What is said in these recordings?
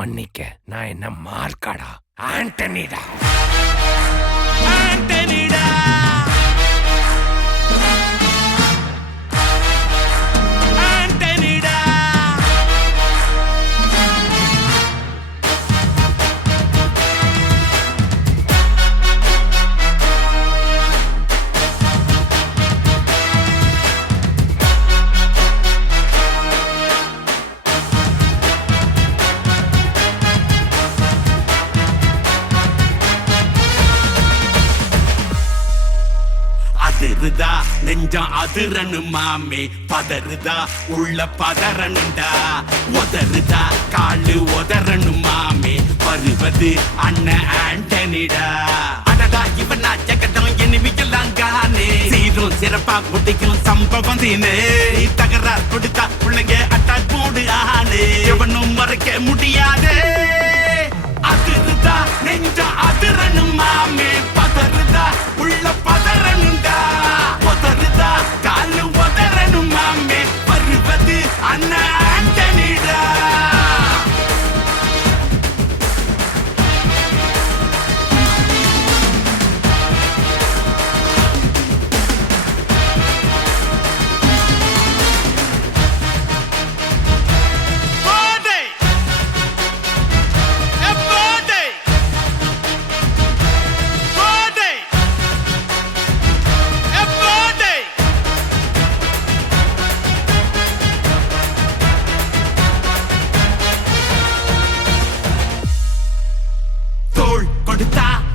மன்னிக்க, நான் என்ன மார்க்காடா? ஆண்டனிடா. ஆண்டனிடா. அதிருதா நெஞ்சம் அதிரனு மாமே, பதறுதா உள்ள பதறனுண்டா, உதறுதா காலு உதறனு மாமே, வருவது அண்ணன் ஆண்டனிடா. அடடா இவனா ஜெகதம் எனிமிக்கலாம் காணே, சீரும் சிறப்பா முடிக்கும் சம்பவம் தீனே, தகராறு கொடுத்தா பிள்ளைங்க அட்டாக் போடு ஆனே, எவனும் மறைக்க முடியாதே. அதிருதா நெஞ்சம் அதிரனு மாமே, பதறுதா உள்ள பதறனுண்டா, உதறுதா காலு உதறனு மாமே, வருவது அண்ணன் ஆண்டனிடா.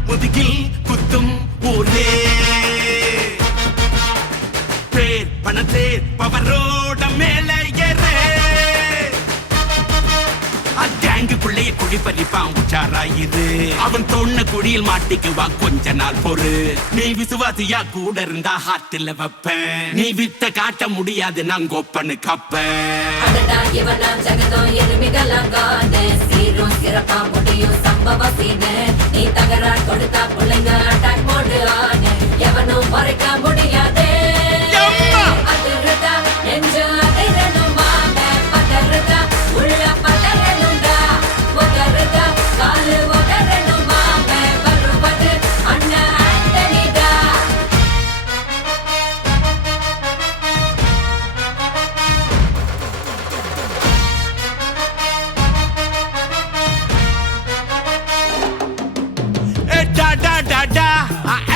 முதுகில் குத்தும் ஊரே, பேர் பணத்தே பவரோட மேல ஏறே, அங்கேங்குள்ளே குழி பறிப்பான் உச்சாராயிரு, அவன் தோண்ண குழியில் மாட்டிக்குவான் கொஞ்ச நாள் பொறு, நீ விசுவாசியா கூட இருந்தா ஹாட்டில் வைப்பேன், நீ வித்த காட்ட முடியாது நான் கோப்பனு கப்பேன். சிறப்பா முடியும் சம்பவ சீனு, நீ தகராறு கொடுத்தா பிள்ளைங்க அட்டாக் போடு ஆனு, எவனும் மறைக்க முடியாதே. அதிருதா நெஞ்சு அதிரணும் மாமே, பதறுதா உள்ள பதறனுண்டா, உதறுதா காலு உதறணும் மாமே, வருவது அண்ணன் ஆண்டனிடா.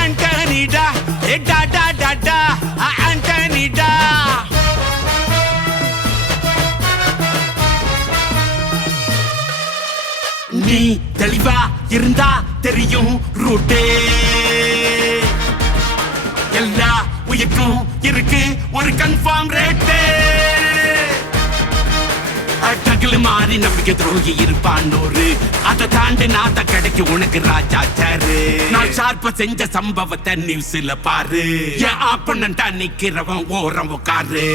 Antonida, Antonida. நீ தெளிவா இருந்தா தெரியும் ரூட்டே, எல்லா உயிர்க்கும் இருக்கு ஒரு கன்ஃபார்ம் ரேட்டே, டகுல மாறி நம்பிக்கை துரோகி இருப்பான்னோரு, அதை தாண்டி நாத்த கிடைக்கு உனக்கு ராஜா சாரு, நான் ஷார்ப்ப செஞ்ச சம்பவத்தை நியூஸ்ல பாரு, என் ஆப்பனண்டா நிக்கிறவன் ஓரம் உட்காரு.